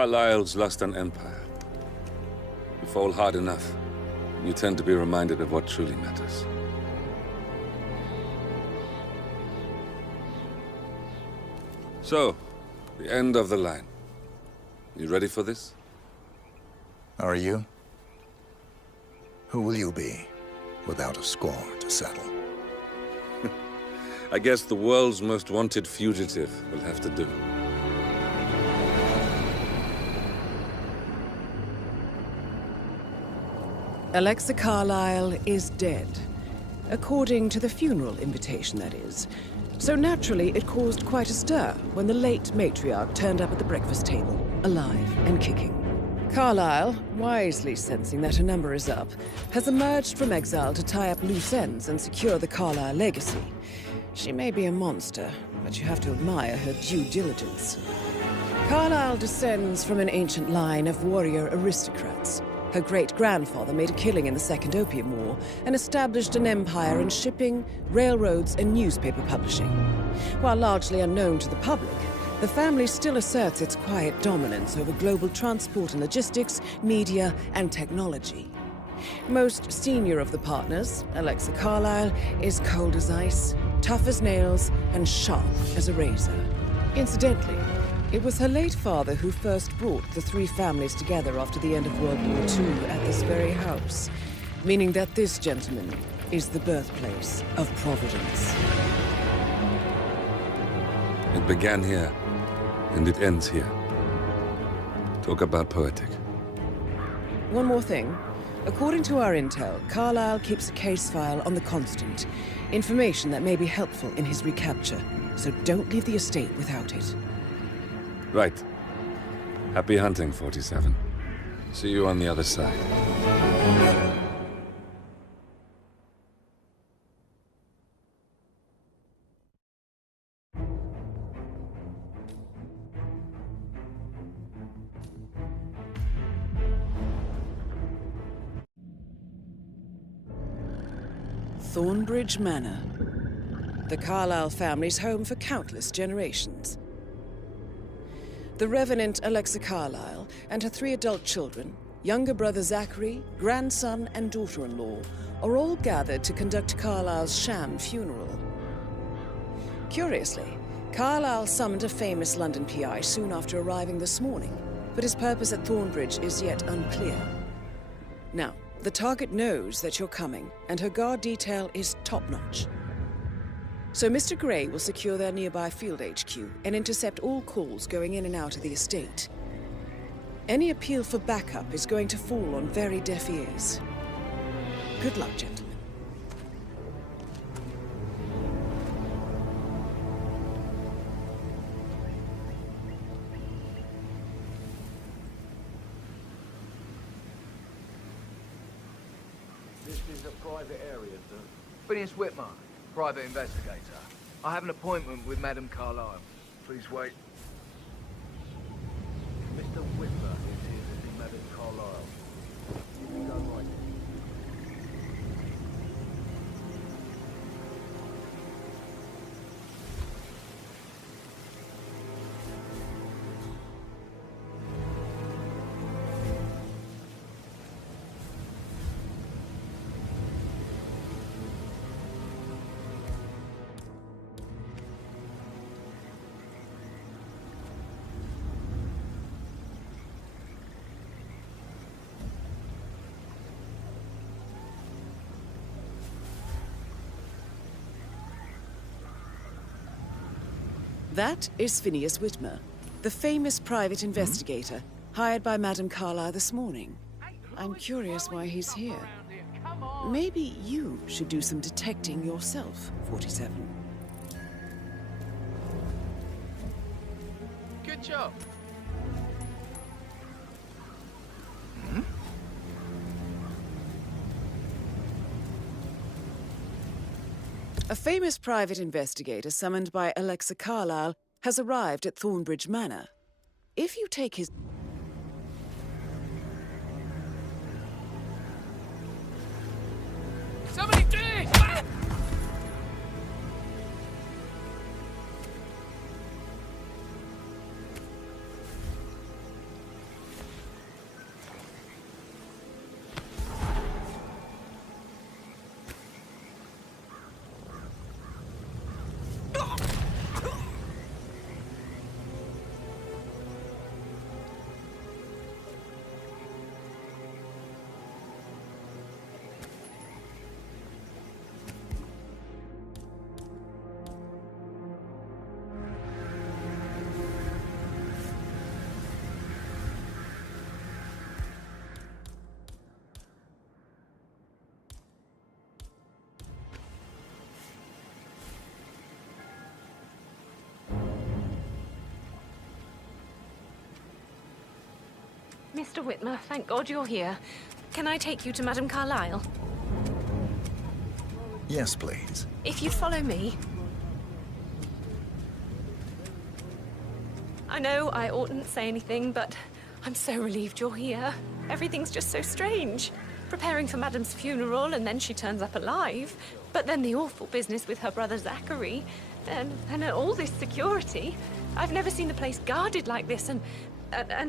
Carlyle's lost an empire. You fall hard enough, you tend to be reminded of what truly matters. So, the end of the line. You ready for this? Are you? Who will you be, without a score to settle? I guess the world's most wanted fugitive will have to do. Alexa Carlyle is dead. According to the funeral invitation, that is. So naturally, it caused quite a stir when the late matriarch turned up at the breakfast table, alive and kicking. Carlyle, wisely sensing that her number is up, has emerged from exile to tie up loose ends and secure the Carlyle legacy. She may be a monster, but you have to admire her due diligence. Carlyle descends from an ancient line of warrior aristocrats. Her great-grandfather made a killing in the Second Opium War and established an empire in shipping, railroads, and newspaper publishing. While largely unknown to the public, the family still asserts its quiet dominance over global transport and logistics, media, and technology. Most senior of the partners, Alexa Carlyle, is cold as ice, tough as nails, and sharp as a razor. Incidentally, it was her late father who first brought the three families together after the end of World War II at this very house, meaning that this gentleman is the birthplace of Providence. It began here, and it ends here. Talk about poetic. One more thing. According to our intel, Carlyle keeps a case file on the Constant. Information that may be helpful in his recapture, so don't leave the estate without it. Right. Happy hunting, 47. See you on the other side. Thornbridge Manor. The Carlyle family's home for countless generations. The Revenant Alexa Carlyle and her 3 adult children, younger brother Zachary, grandson, and daughter-in-law, are all gathered to conduct Carlyle's sham funeral. Curiously, Carlyle summoned a famous London PI soon after arriving this morning, but his purpose at Thornbridge is yet unclear. Now, the target knows that you're coming, and her guard detail is top-notch. So Mr. Gray will secure their nearby field HQ and intercept all calls going in and out of the estate. Any appeal for backup is going to fall on very deaf ears. Good luck, gentlemen. This is a private area, sir. Phineas Whitmer. Private investigator. I have an appointment with Madame Carlyle. Please wait. Mr. Whitmer is here to see Madame Carlyle. You can go right. That is Phineas Whitmer, the famous private investigator hired by Madame Carlyle this morning. I'm curious why he's here. Maybe you should do some detecting yourself, 47. Good job. A famous private investigator summoned by Alexa Carlyle has arrived at Thornbridge Manor. If you take his... Somebody do it! Ah! Mr. Whitmer, thank God you're here. Can I take you to Madame Carlyle? Yes, please. If you follow me. I know I oughtn't say anything, but I'm so relieved you're here. Everything's just so strange. Preparing for Madame's funeral, and then she turns up alive. But then the awful business with her brother Zachary, and all this security. I've never seen the place guarded like this, and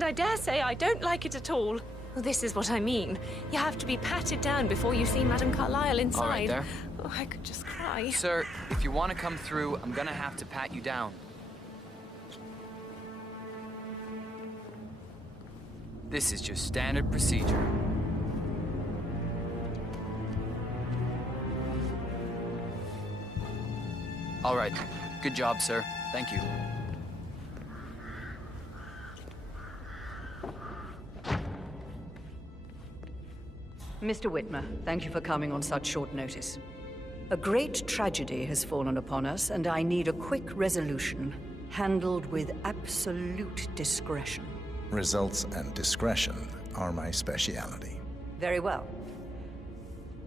I dare say I don't like it at all. Well, this is what I mean. You have to be patted down before you see Madame Carlyle inside. All right, there. Oh, I could just cry. Sir, if you want to come through, I'm gonna have to pat you down. This is just standard procedure. All right. Good job, sir. Thank you. Mr. Whitmer, thank you for coming on such short notice. A great tragedy has fallen upon us, and I need a quick resolution, handled with absolute discretion. Results and discretion are my speciality. Very well.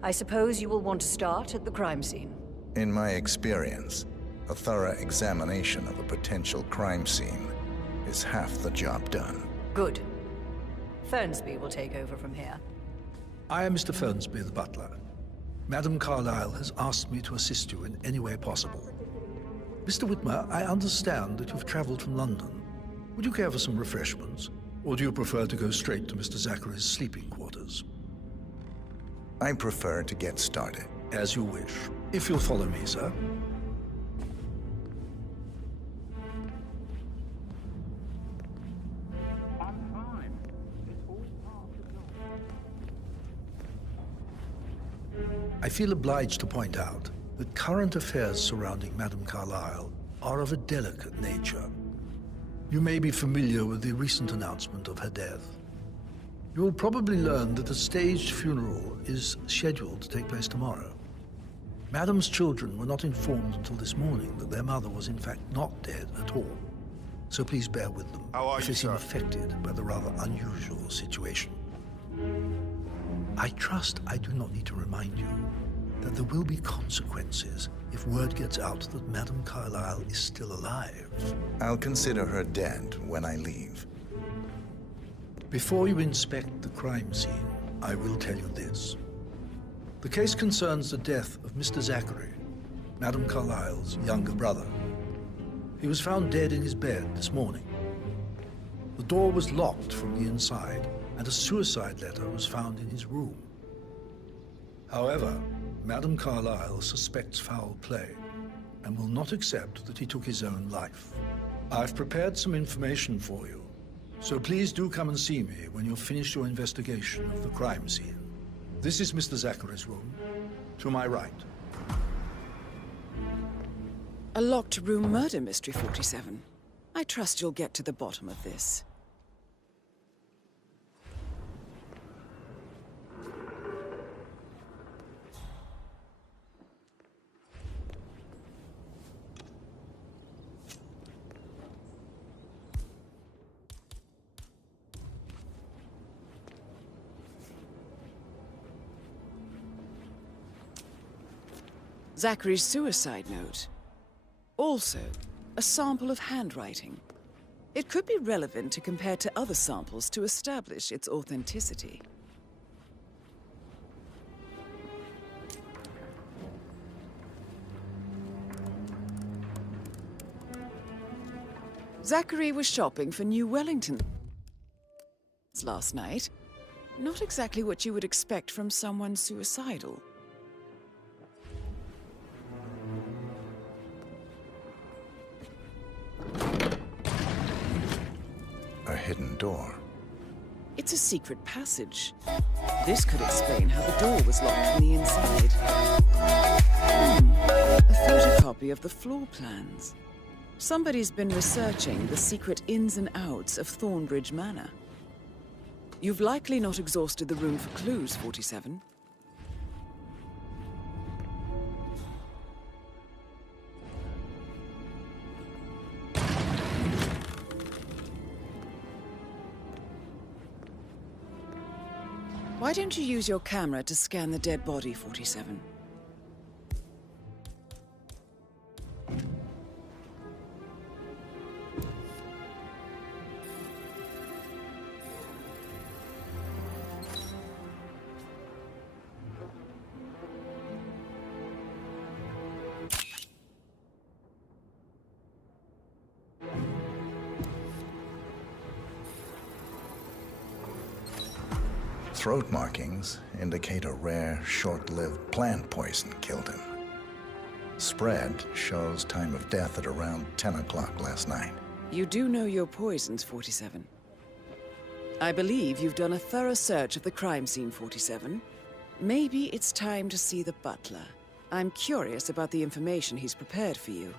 I suppose you will want to start at the crime scene. In my experience, a thorough examination of a potential crime scene is half the job done. Good. Fernsby will take over from here. I am Mr. Fernsby, the butler. Madame Carlyle has asked me to assist you in any way possible. Mr. Whitmer, I understand that you've traveled from London. Would you care for some refreshments? Or do you prefer to go straight to Mr. Zachary's sleeping quarters? I prefer to get started. As you wish. If you'll follow me, sir. I feel obliged to point out that current affairs surrounding Madame Carlyle are of a delicate nature. You may be familiar with the recent announcement of her death. You will probably learn that a staged funeral is scheduled to take place tomorrow. Madame's children were not informed until this morning that their mother was in fact not dead at all. So please bear with them if they seem affected by the rather unusual situation. I trust I do not need to remind you that there will be consequences if word gets out that Madame Carlyle is still alive. I'll consider her dead when I leave. Before you inspect the crime scene, I will tell you this. The case concerns the death of Mr. Zachary, Madame Carlyle's younger brother. He was found dead in his bed this morning. The door was locked from the inside, and a suicide letter was found in his room. However, Madame Carlyle suspects foul play and will not accept that he took his own life. I've prepared some information for you, so please do come and see me when you've finished your investigation of the crime scene. This is Mr. Zachary's room, to my right. A locked room murder mystery, 47. I trust you'll get to the bottom of this. Zachary's suicide note. Also, a sample of handwriting. It could be relevant to compare to other samples to establish its authenticity. Zachary was shopping for New Wellington last night. Not exactly what you would expect from someone suicidal. A hidden door. It's a secret passage. This could explain how the door was locked from the inside. A photocopy of the floor plans. Somebody's been researching the secret ins and outs of Thornbridge Manor. You've likely not exhausted the room for clues, 47. Why don't you use your camera to scan the dead body, 47? Throat markings indicate a rare, short-lived plant poison killed him. Spread shows time of death at around 10 o'clock last night. You do know your poisons, 47. I believe you've done a thorough search of the crime scene, 47. Maybe it's time to see the butler. I'm curious about the information he's prepared for you.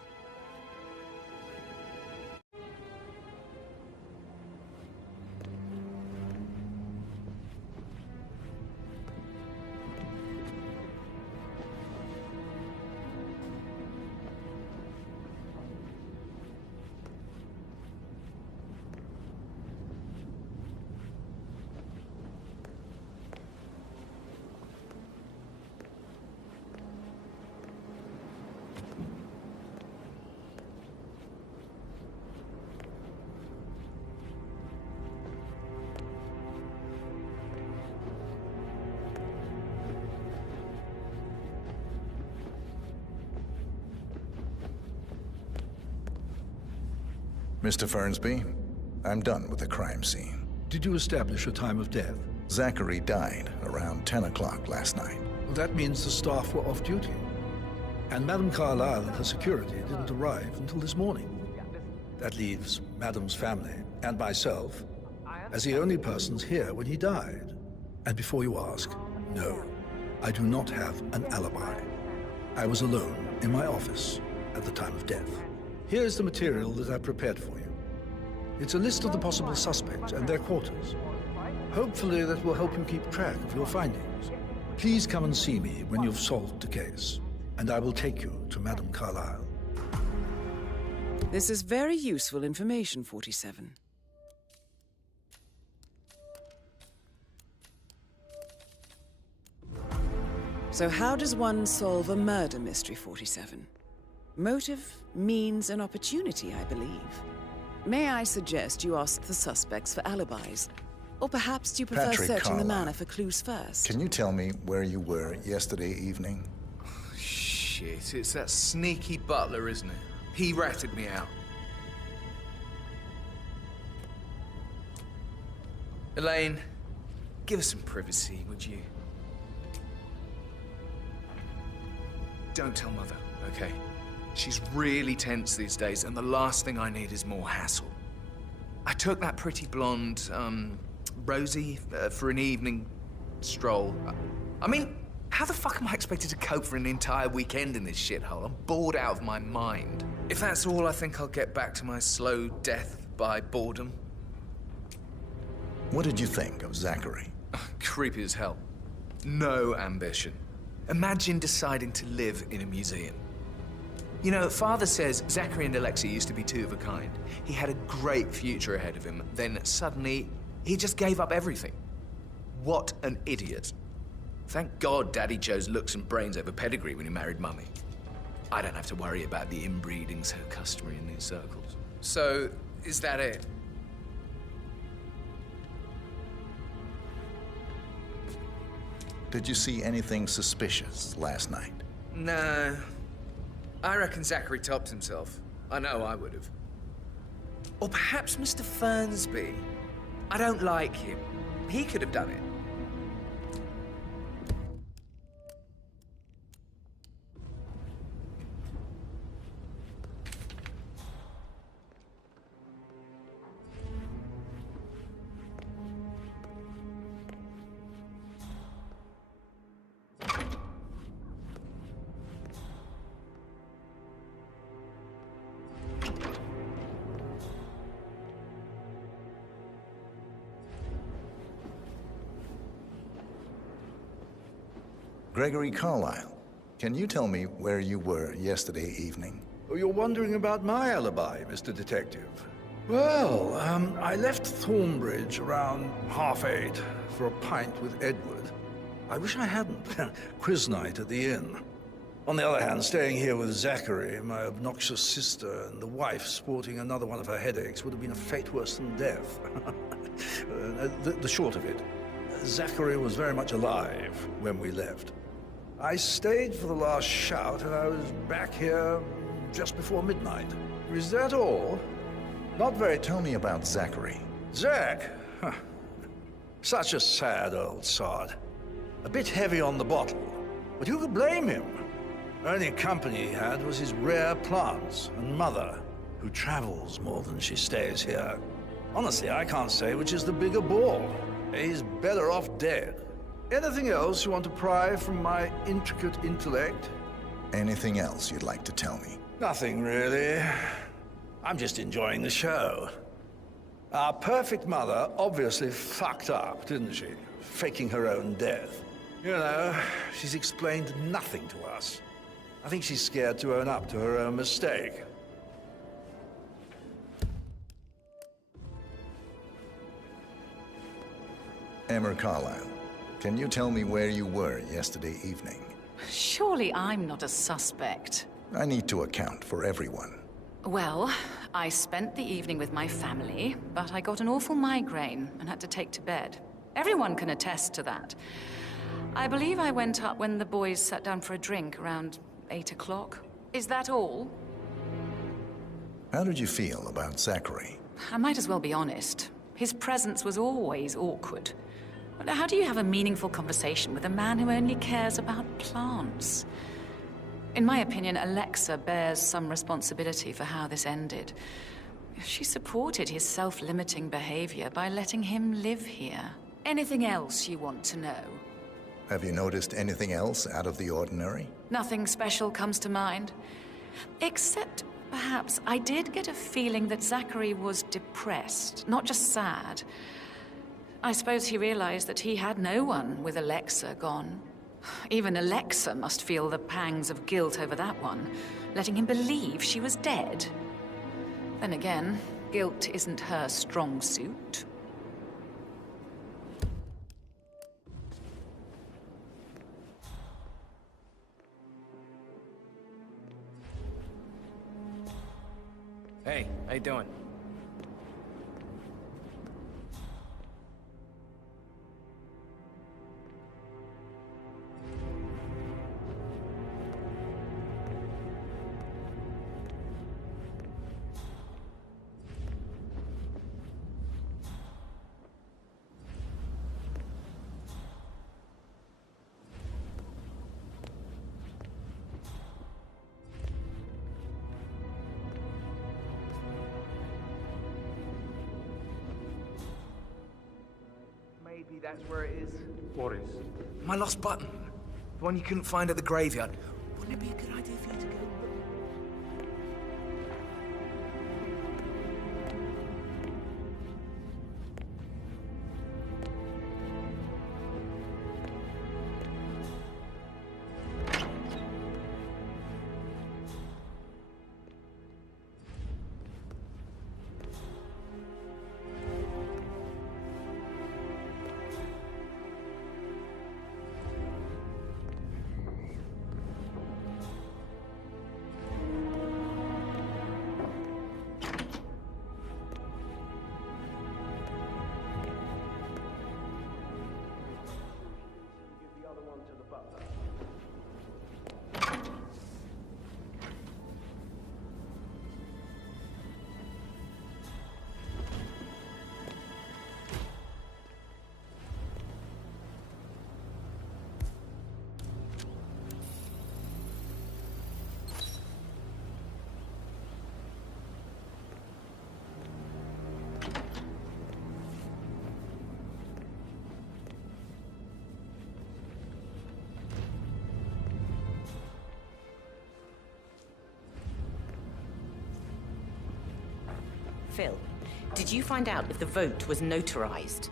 Mr. Fernsby, I'm done with the crime scene. Did you establish a time of death? Zachary died around 10 o'clock last night. Well, that means the staff were off duty. And Madame Carlyle and her security didn't arrive until this morning. That leaves Madame's family and myself as the only persons here when he died. And before you ask, no, I do not have an alibi. I was alone in my office at the time of death. Here's the material that I prepared for you. It's a list of the possible suspects and their quarters. Hopefully that will help you keep track of your findings. Please come and see me when you've solved the case, and I will take you to Madame Carlyle. This is very useful information, 47. So how does one solve a murder mystery, 47? Motive, means, and opportunity, I believe. May I suggest you ask the suspects for alibis? Or perhaps do you prefer Patrick searching the Carlyle. manor for clues first? Can you tell me where you were yesterday evening? Shit, it's that sneaky butler, isn't it? He ratted me out. Elaine, give us some privacy, would you? Don't tell Mother, okay? She's really tense these days, and the last thing I need is more hassle. I took that pretty blonde, Rosie, for an evening stroll. I mean, how the fuck am I expected to cope for an entire weekend in this shithole? I'm bored out of my mind. If that's all, I think I'll get back to my slow death by boredom. What did you think of Zachary? Creepy as hell. No ambition. Imagine deciding to live in a museum. You know, Father says Zachary and Alexia used to be two of a kind. He had a great future ahead of him. Then suddenly, he just gave up everything. What an idiot. Thank God Daddy chose looks and brains over pedigree when he married Mummy. I don't have to worry about the inbreeding so customary in these circles. So, is that it? Did you see anything suspicious last night? No. I reckon Zachary topped himself. I know I would have. Or perhaps Mr. Fernsby. I don't like him. He could have done it. Gregory Carlyle, can you tell me where you were yesterday evening? Oh, you're wondering about my alibi, Mr. Detective. Well, I left Thornbridge around 8:30 for a pint with Edward. I wish I hadn't. Quiz night at the inn. On the other hand, staying here with Zachary, my obnoxious sister, and the wife sporting another one of her headaches would have been a fate worse than death. The short of it, Zachary was very much alive when we left. I stayed for the last shout, and I was back here just before midnight. Is that all? Not very. Tell me about Zachary. Zach? Huh. Such a sad old sod. A bit heavy on the bottle, but who could blame him? The only company he had was his rare plants and mother, who travels more than she stays here. Honestly, I can't say which is the bigger ball. He's better off dead. Anything else you want to pry from my intricate intellect? Anything else you'd like to tell me? Nothing, really. I'm just enjoying the show. Our perfect mother obviously fucked up, didn't she? Faking her own death. You know, she's explained nothing to us. I think she's scared to own up to her own mistake. Emma Carlyle, can you tell me where you were yesterday evening? Surely I'm not a suspect. I need to account for everyone. Well, I spent the evening with my family, but I got an awful migraine and had to take to bed. Everyone can attest to that. I believe I went up when the boys sat down for a drink around 8 o'clock. Is that all? How did you feel about Zachary? I might as well be honest. His presence was always awkward. How do you have a meaningful conversation with a man who only cares about plants? In my opinion, Alexa bears some responsibility for how this ended. She supported his self-limiting behavior by letting him live here. Anything else you want to know? Have you noticed anything else out of the ordinary? Nothing special comes to mind. Except, perhaps, I did get a feeling that Zachary was depressed, not just sad. I suppose he realized that he had no one with Alexa gone. Even Alexa must feel the pangs of guilt over that one, letting him believe she was dead. Then again, guilt isn't her strong suit. Hey, how you doing? Maybe that's where it is. What is? My lost button. The one you couldn't find at the graveyard. Wouldn't it be a good idea for you to go? Phil, did you find out if the vote was notarized?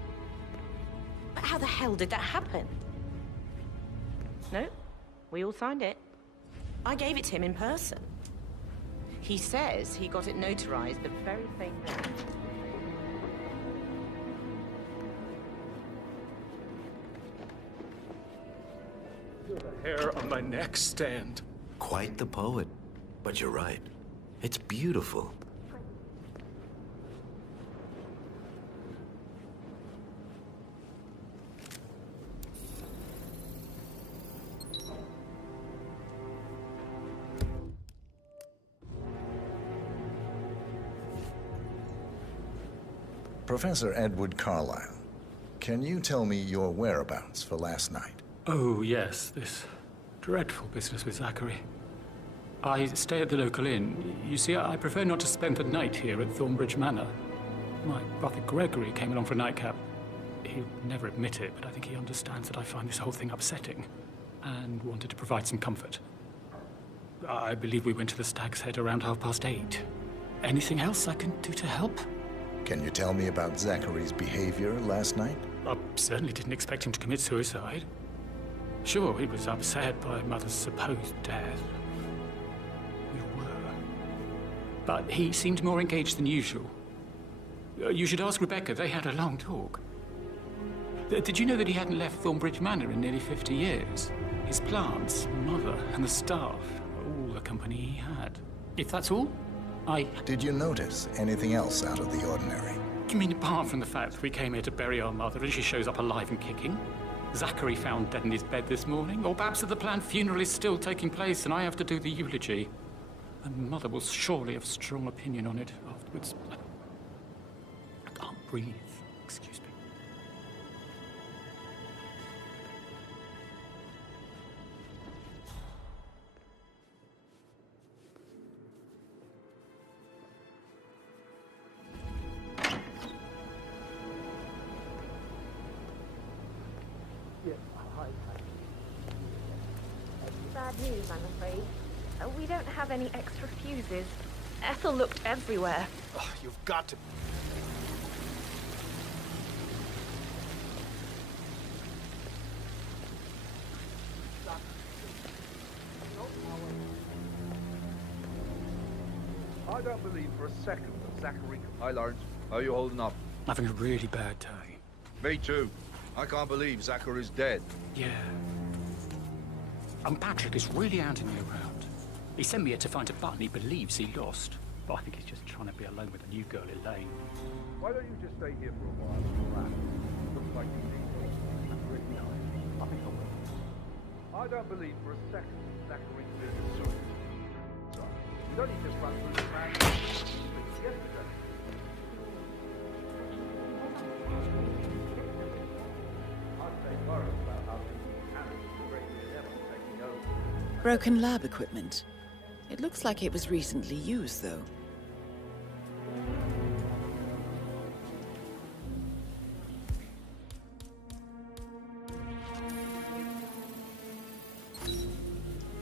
But how the hell did that happen? No? We all signed it. I gave it to him in person. He says he got it notarized the very same day. The hair on my neck stand. Quite the poet. But you're right. It's beautiful. Professor Edward Carlyle, can you tell me your whereabouts for last night? Oh, yes, this dreadful business with Zachary. I stay at the local inn. You see, I prefer not to spend the night here at Thornbridge Manor. My brother Gregory came along for a nightcap. He'll never admit it, but I think he understands that I find this whole thing upsetting and wanted to provide some comfort. I believe we went to the Stag's Head around 8:30. Anything else I can do to help? Can you tell me about Zachary's behavior last night? I certainly didn't expect him to commit suicide. Sure, he was upset by Mother's supposed death. We were. But he seemed more engaged than usual. You should ask Rebecca. They had a long talk. Did you know that he hadn't left Thornbridge Manor in nearly 50 years? His plants, Mother, and the staff, all the company he had. If that's all, Did you notice anything else out of the ordinary? You mean apart from the fact that we came here to bury our mother and she shows up alive and kicking? Zachary found dead in his bed this morning? Or perhaps that the planned funeral is still taking place and I have to do the eulogy? And Mother will surely have a strong opinion on it afterwards. I can't breathe. Excuse me. Bad news, I'm afraid. We don't have any extra fuses. Ethel looked everywhere. Oh, you've got to... I don't believe for a second that Zachary... Hi, Lawrence. How are you holding up? Having a really bad day. Me too. I can't believe Zachary's dead. Yeah. And Patrick is really hounding me around. He sent me here to find a button he believes he lost. But I think he's just trying to be alone with the new girl, Elaine. Why don't you just stay here for a while and relax? Looks like you need to. That's really nice. I think I will. I don't believe for a second Zachary's been a suicide. So, you don't need to run through the man. Yesterday. I'd say worried about how things happened to Gregory and Emma taking over. Broken lab equipment. It looks like it was recently used, though.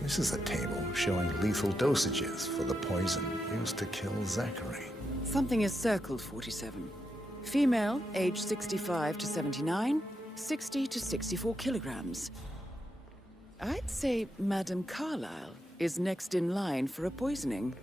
This is a table showing lethal dosages for the poison used to kill Zachary. Something is circled 47. Female, age 65 to 79, 60 to 64 kilograms. I'd say Madame Carlyle is next in line for a poisoning.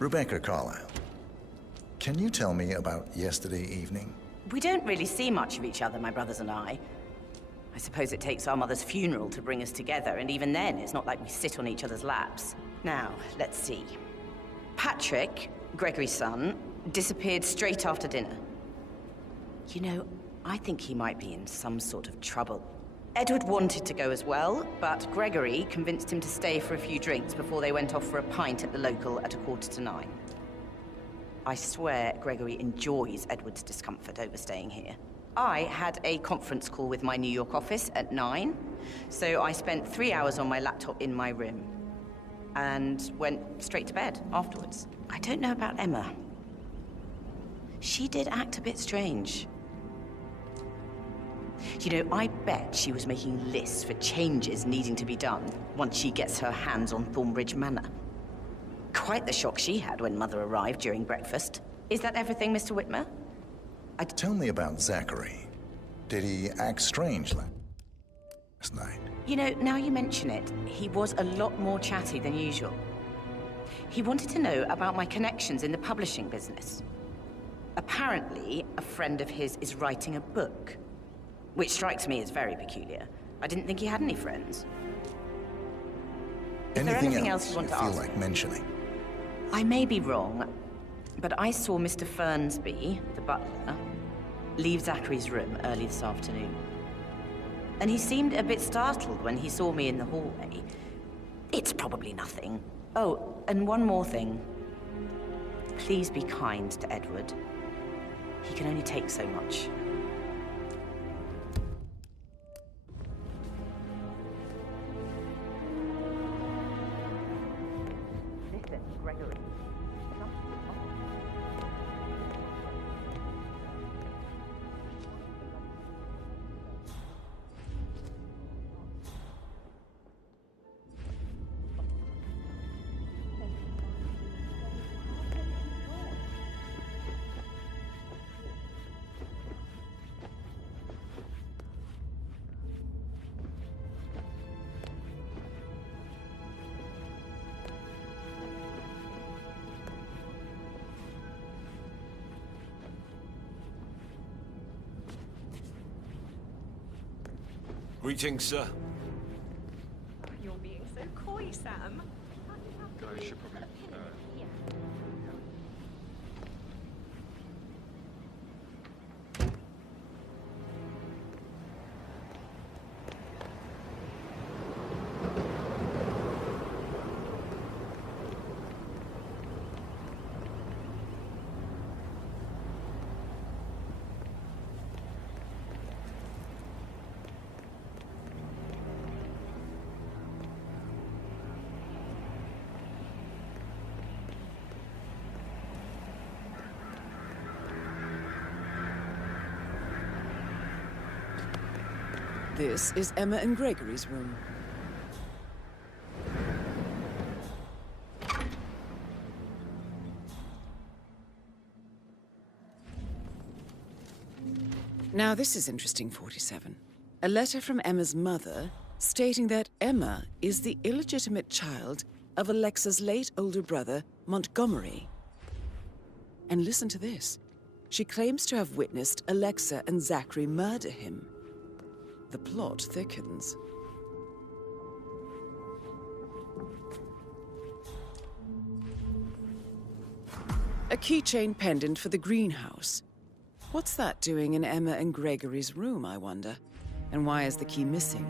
Rebecca Carlyle, Can you tell me about yesterday evening? We don't really see much of each other, my brothers and I. I suppose it takes our mother's funeral to bring us together, and even then, it's not like we sit on each other's laps. Now, let's see. Patrick, Gregory's son, disappeared straight after dinner. You know, I think he might be in some sort of trouble. Edward wanted to go as well, but Gregory convinced him to stay for a few drinks before they went off for a pint at the local at 8:45. I swear Gregory enjoys Edward's discomfort over staying here. I had a conference call with my New York office at 9, so I spent 3 hours on my laptop in my room and went straight to bed afterwards. I don't know about Emma. She did act a bit strange. You know, I bet she was making lists for changes needing to be done once she gets her hands on Thornbridge Manor. Quite the shock she had when Mother arrived during breakfast. Is that everything, Mr. Whitmer? Tell me about Zachary. Did he act strange last night? You know, now you mention it, he was a lot more chatty than usual. He wanted to know about my connections in the publishing business. Apparently, a friend of his is writing a book, which strikes me as very peculiar. I didn't think he had any friends. Is there anything else you want to ask? Feel like mentioning? I may be wrong, but I saw Mr. Fernsby, the butler, leave Zachary's room early this afternoon. And he seemed a bit startled when he saw me in the hallway. It's probably nothing. Oh, and one more thing. Please be kind to Edward. He can only take so much. Listen, Gregory. Greetings, sir. You're being so coy, Sam. Guys should probably... This is Emma and Gregory's room. Now this is interesting, 47. A letter from Emma's mother stating that Emma is the illegitimate child of Alexa's late older brother, Montgomery. And listen to this. She claims to have witnessed Alexa and Zachary murder him. The plot thickens. A keychain pendant for the greenhouse. What's that doing in Emma and Gregory's room, I wonder? And why is the key missing?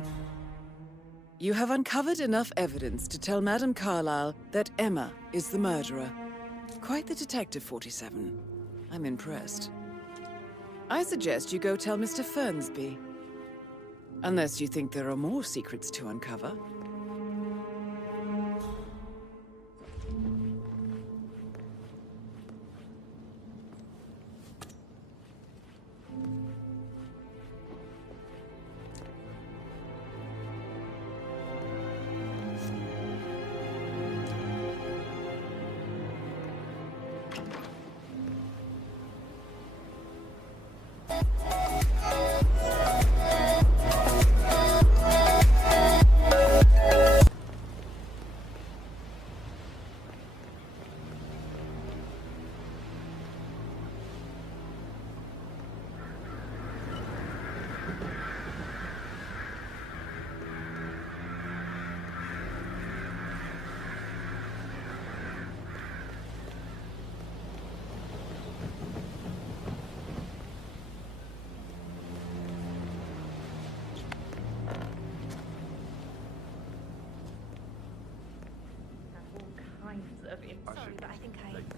You have uncovered enough evidence to tell Madame Carlyle that Emma is the murderer. Quite the detective, 47. I'm impressed. I suggest you go tell Mr. Fernsby. Unless you think there are more secrets to uncover.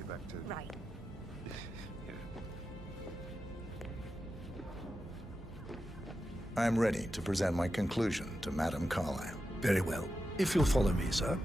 back to... Right. I'm ready to present my conclusion to Madame Carlyle. Very well. If you'll follow me, sir.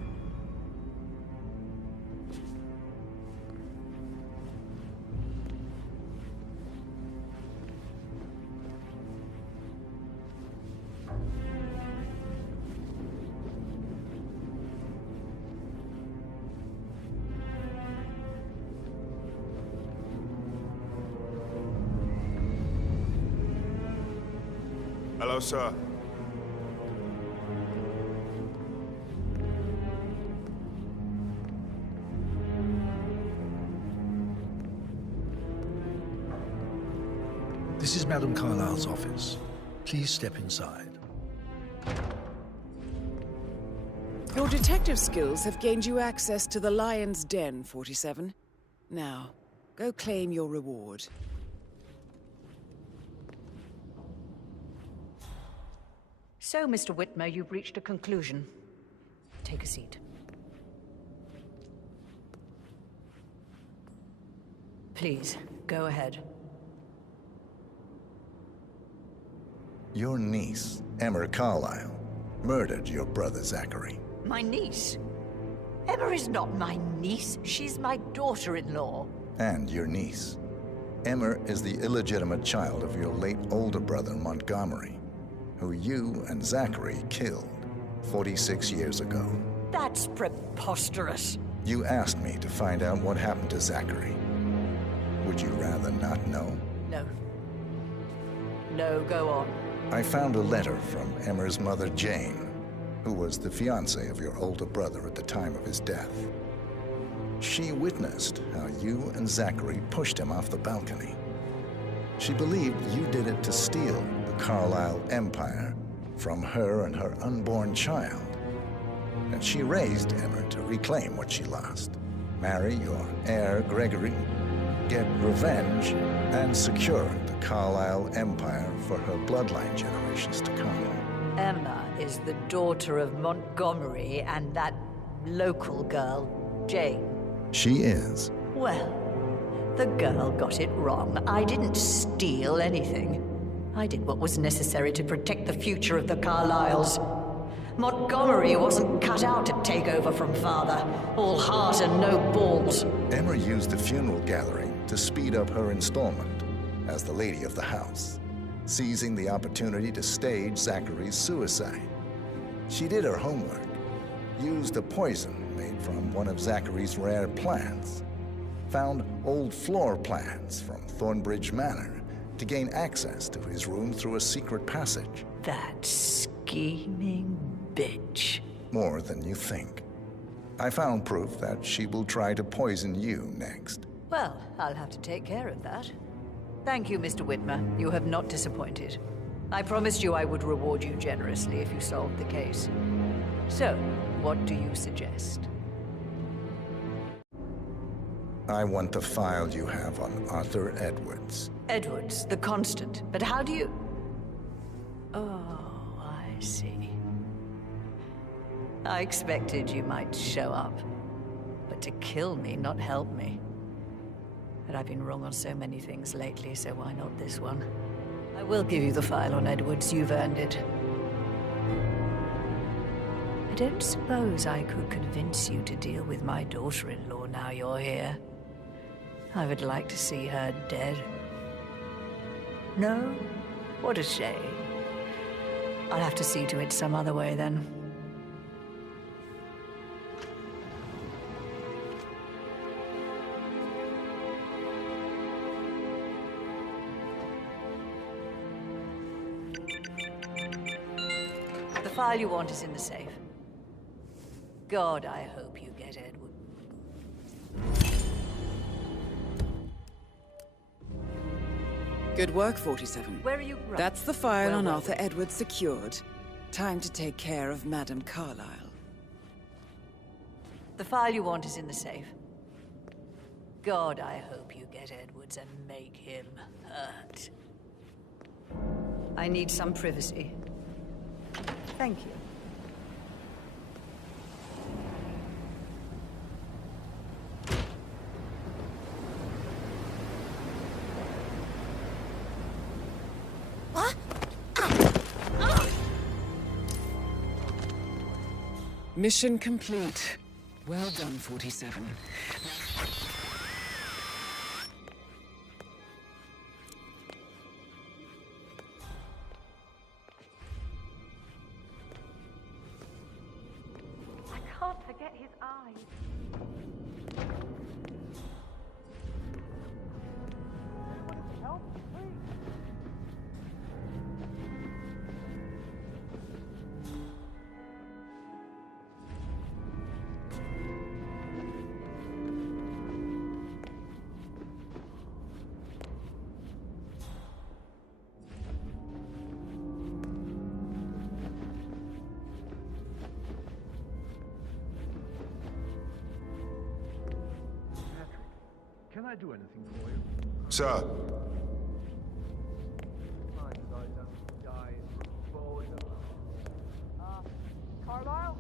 Hello, sir. This is Madame Carlyle's office. Please step inside. Your detective skills have gained you access to the Lion's Den, 47. Now, go claim your reward. So, Mr. Whitmer, you've reached a conclusion. Take a seat. Please, go ahead. Your niece, Emma Carlyle, murdered your brother Zachary. My niece? Emma is not my niece. She's my daughter-in-law. And your niece. Emma is the illegitimate child of your late older brother Montgomery, who you and Zachary killed 46 years ago. That's preposterous. You asked me to find out what happened to Zachary. Would you rather not know? No. No, go on. I found a letter from Emmer's mother, Jane, who was the fiancée of your older brother at the time of his death. She witnessed how you and Zachary pushed him off the balcony. She believed you did it to steal the Carlyle empire from her and her unborn child. And she raised Emmer to reclaim what she lost, marry your heir, Gregory, get revenge, and secure the Carlyle empire for her bloodline generations to come. Emma is the daughter of Montgomery and that local girl, Jane. She is. Well, the girl got it wrong. I didn't steal anything. I did what was necessary to protect the future of the Carlyles. Montgomery wasn't cut out to take over from Father. All heart and no balls. Emma used the funeral gathering to speed up her installment as the lady of the house, seizing the opportunity to stage Zachary's suicide. She did her homework, used a poison made from one of Zachary's rare plants, found old floor plans from Thornbridge Manor to gain access to his room through a secret passage. That scheming bitch. More than you think. I found proof that she will try to poison you next. Well, I'll have to take care of that. Thank you, Mr. Whitmer. You have not disappointed. I promised you I would reward you generously if you solved the case. So, what do you suggest? I want the file you have on Arthur Edwards. Edwards, the Constant. But how do you... Oh, I see. I expected you might show up. But to kill me, not help me. But I've been wrong on so many things lately, so why not this one? I will give you the file on Edwards. You've earned it. I don't suppose I could convince you to deal with my daughter-in-law now you're here. I would like to see her dead. No? What a shame. I'll have to see to it some other way then. The file you want is in the safe. God, I hope you get Edward. Good work, 47. Where are you running? That's the file on Well, Arthur Edwards secured. Time to take care of Madame Carlyle. The file you want is in the safe. God, I hope you get Edwards and make him hurt. I need some privacy. Thank you. Mission complete. Well done, 47. I can't forget his eyes. Help, please. Can I do anything for you? Sir, Carlisle?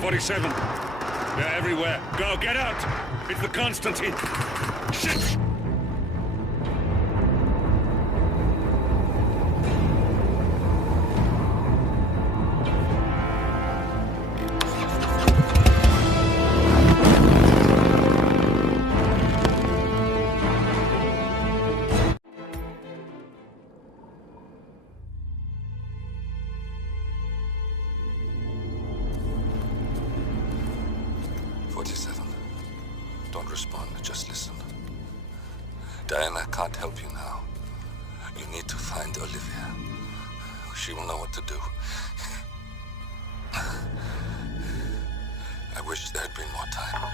'47. They're everywhere. Go, get out! It's the Constantine. Shit! Don't respond, just listen. Diana can't help you now. You need to find Olivia. She will know what to do. I wish there had been more time.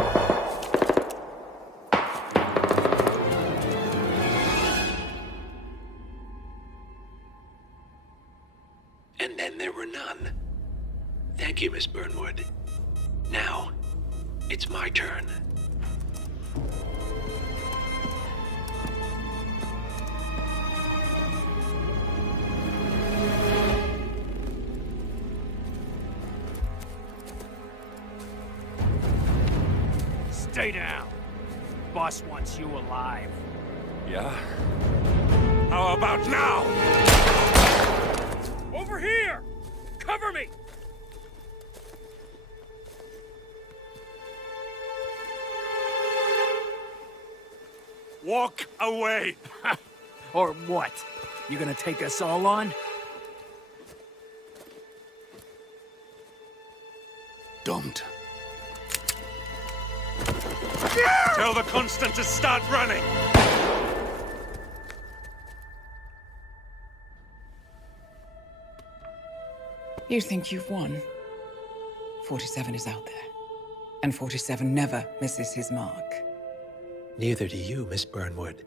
And then there were none. Thank you, Miss Burnwood. Now, it's my turn. Stay down. Boss wants you alive. Yeah? How about now? Over here! Cover me! Walk away! Or what? You gonna take us all on? Don't. Tell the Constant to start running! You think you've won? 47 is out there. And 47 never misses his mark. Neither do you, Miss Burnwood.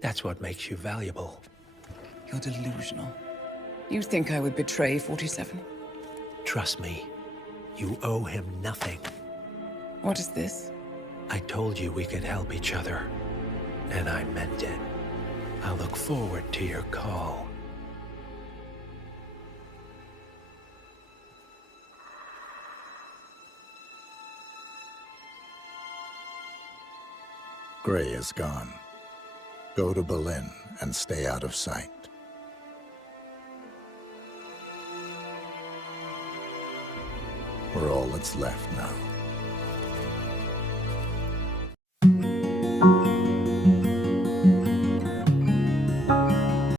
That's what makes you valuable. You're delusional. You think I would betray 47? Trust me, you owe him nothing. What is this? I told you we could help each other, and I meant it. I'll look forward to your call. Gray is gone. Go to Berlin and stay out of sight. We're all that's left now.